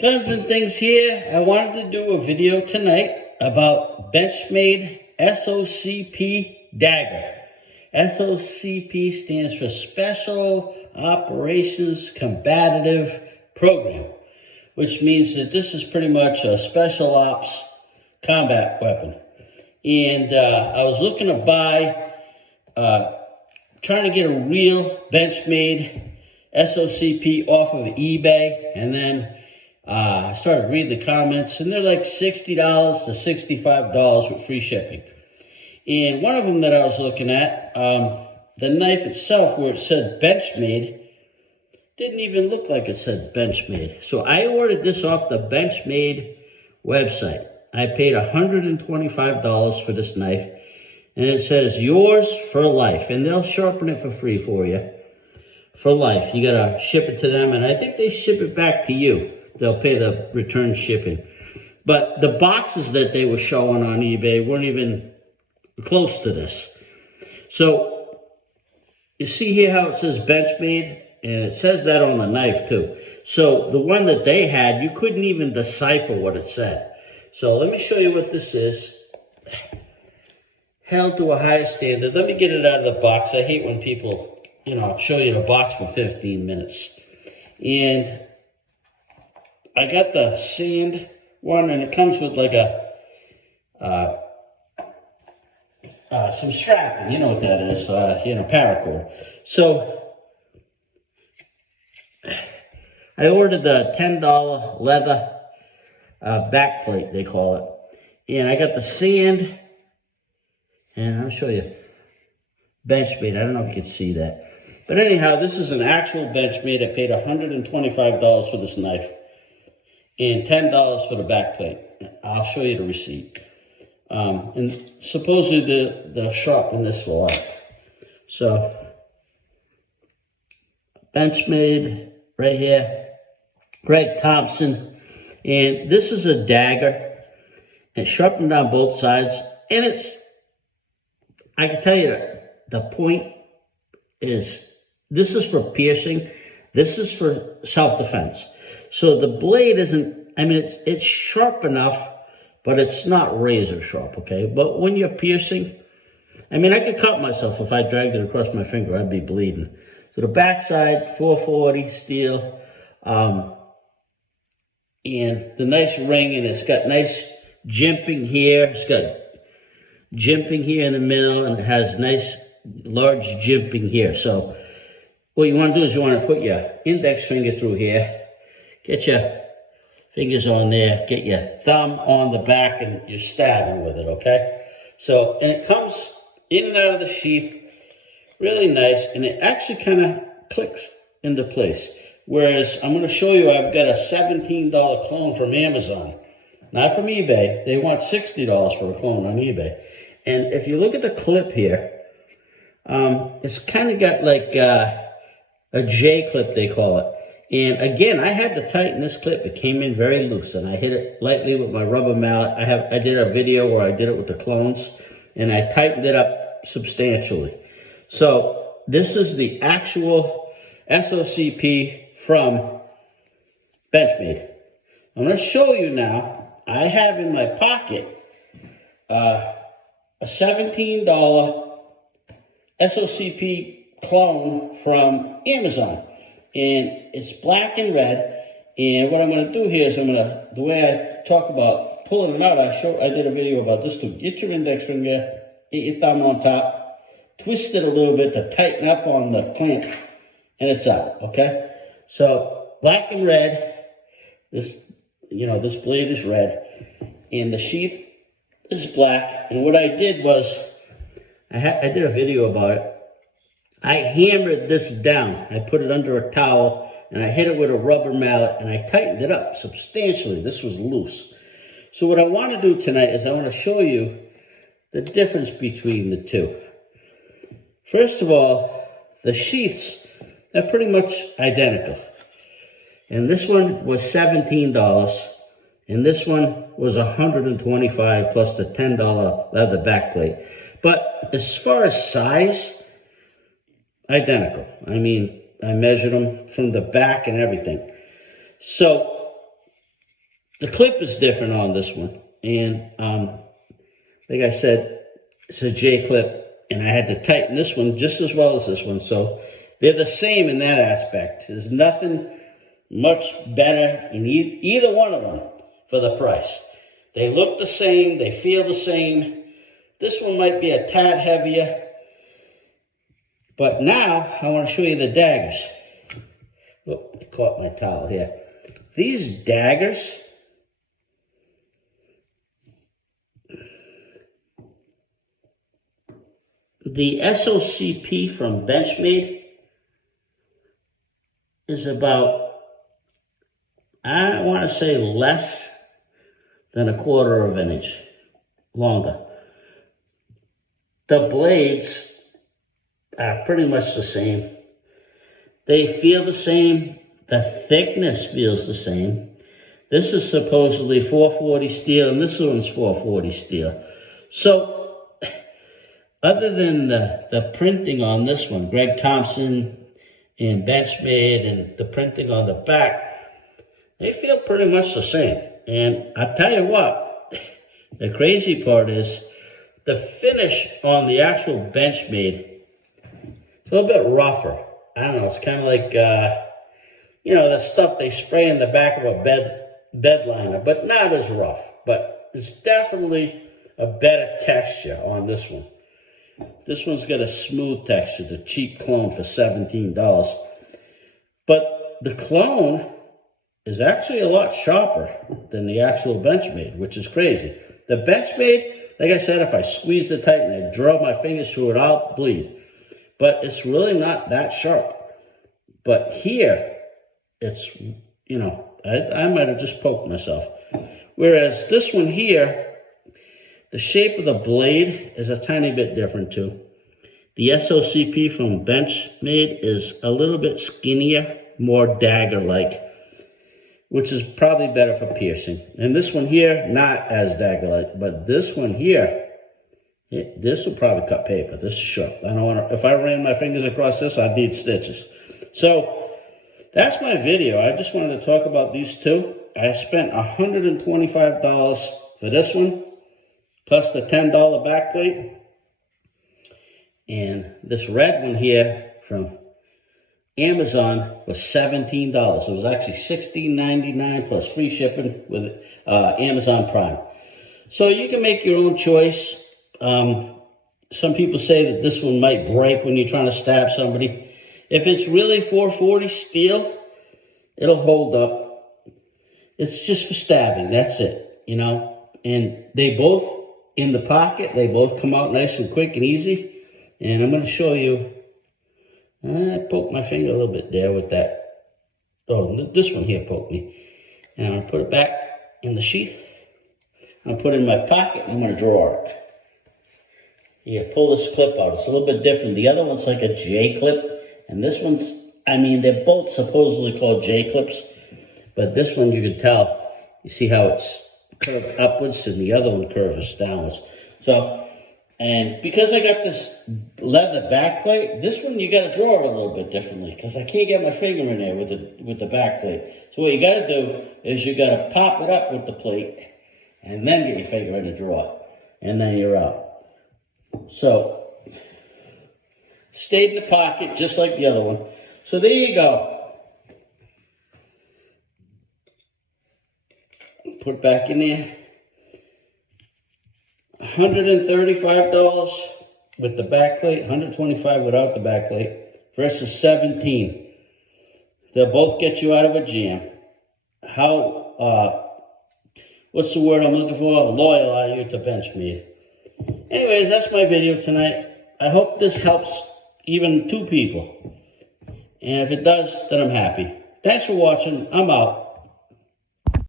Guns and things here. I wanted to do a video tonight about BenchMade SOCP Dagger. SOCP stands for Special Operations Combative Program, which means that this is pretty much a special ops combat weapon. And I was looking to buy, trying to get a real BenchMade SOCP off of eBay, and then I started reading the comments, and they're like $60 to $65 with free shipping. And one of them that I was looking at, the knife itself, where it said BenchMade, didn't even look like it said BenchMade. So I ordered this off the BenchMade website. I paid $125 for this knife, and it says yours for life, and they'll sharpen it for free for you for life. You gotta ship it to them, and I think they ship it back to you. They'll pay the return shipping. But the boxes that they were showing on eBay weren't even close to this. So you see here how it says BenchMade, and it says that on the knife too. So the one that they had, you couldn't even decipher what it said. So let me show you what this is. Held to a higher standard. Let me get it out of the box. I hate when people, show you the box for 15 minutes. And I got the sand one, and it comes with like some strapping. You know what that is, paracord. So I ordered the $10 leather back plate, they call it. And I got the sand, and I'll show you. BenchMade, I don't know if you can see that. But anyhow, this is an actual BenchMade. I paid $125 for this knife and $10 for the back plate. I'll show you the receipt. And supposedly the sharpen this will up. So, BenchMade right here, Greg Thompson. And this is a dagger. It's sharpened on both sides. And I can tell you the point is, this is for piercing. This is for self-defense. So the blade isn't, it's sharp enough, but it's not razor sharp, okay? But when you're piercing, I could cut myself if I dragged it across my finger, I'd be bleeding. So the backside, 440 steel, and the nice ring, and it's got nice jimping here. It's got jimping here in the middle, and it has nice large jimping here. So what you want to do is you want to put your index finger through here, get your fingers on there, get your thumb on the back, and you're stabbing with it, okay? So, and it comes in and out of the sheath really nice, and it actually kind of clicks into place. Whereas I'm going to show you, I've got a $17 clone from Amazon, not from eBay. They want $60 for a clone on eBay. And if you look at the clip here, it's kind of got like a J clip, they call it. And again, I had to tighten this clip. It came in very loose, and I hit it lightly with my rubber mallet. I did a video where I did it with the clones, and I tightened it up substantially. So this is the actual SOCP from BenchMade. I'm going to show you now. I have in my pocket a $17 SOCP clone from Amazon. And it's black and red. And what I'm going to do here is the way I talk about pulling it out, I did a video about this too. Get your index finger, get your thumb on top, twist it a little bit to tighten up on the clamp, and it's out, okay? So black and red, this blade is red, and the sheath is black. And what I did was, I did a video about it. I hammered this down. I put it under a towel, and I hit it with a rubber mallet, and I tightened it up substantially. This was loose. So what I want to do tonight is I want to show you the difference between the two. First of all, the sheaths, they're pretty much identical. And this one was $17, and this one was $125 plus the $10 leather backplate. But as far as size, identical. I mean, I measured them from the back and everything. So The clip is different on this one. And like I said, it's a J clip, and I had to tighten this one just as well as this one. So they're the same in that aspect. There's nothing much better in either one of them for the price. They look the same, they feel the same. This one might be a tad heavier. But now I want to show you the daggers. Oh, I caught my towel here. These daggers, the SOCP from BenchMade is about, I want to say, less than 1/4 of an inch longer. The blades are pretty much the same. They feel the same. The thickness feels the same. This is supposedly 440 steel, and this one's 440 steel. So, other than the printing on this one, Greg Thompson and BenchMade, and the printing on the back, they feel pretty much the same. And I tell you what, the crazy part is the finish on the actual BenchMade. It's a little bit rougher. I don't know, it's kind of like, you know, the stuff they spray in the back of a bed liner, but not as rough. But it's definitely a better texture on this one. This one's got a smooth texture, the cheap clone for $17. But the clone is actually a lot sharper than the actual BenchMade, which is crazy. The BenchMade, like I said, if I squeeze it tight and I draw my fingers through it, I'll bleed. But it's really not that sharp. But here, it's, you know, I might have just poked myself. Whereas this one here, the shape of the blade is a tiny bit different too. The SOCP from BenchMade is a little bit skinnier, more dagger-like, which is probably better for piercing. And this one here, not as dagger-like, but this one here, this will probably cut paper. This is sharp. I don't want to, if I ran my fingers across this, I'd need stitches. So that's my video. I just wanted to talk about these two. I spent $125 for this one, plus the $10 backplate. And this red one here from Amazon was $17. It was actually $16.99 plus free shipping with Amazon Prime. So you can make your own choice. Some people say that this one might break when you're trying to stab somebody. If it's really 440 steel, it'll hold up. It's just for stabbing, that's it, you know. And they both, in the pocket, they both come out nice and quick and easy. And I'm going to show you, I poked my finger a little bit there with that. Oh, this one here poked me. And I'm going to put it back in the sheath. I'm going to put it in my pocket and I'm going to draw it. Yeah, pull this clip out. It's a little bit different. The other one's like a J clip, and this one's, I mean, they're both supposedly called J clips, but this one you can tell, you see how it's curved upwards and the other one curves downwards. So, and because I got this leather back plate, this one you got to draw it a little bit differently because I can't get my finger in there with the back plate. So what you got to do is you got to pop it up with the plate and then get your finger in and draw it, and then you're out. So, stayed in the pocket just like the other one. So there you go. Put it back in there. $135 with the back plate, $125 without the back plate, versus $17. They'll both get you out of a jam. How, what's the word I'm looking for? Loyal are you to BenchMade? Anyways, that's my video tonight. I hope this helps even 2 people. And if it does, then I'm happy. Thanks for watching. I'm out.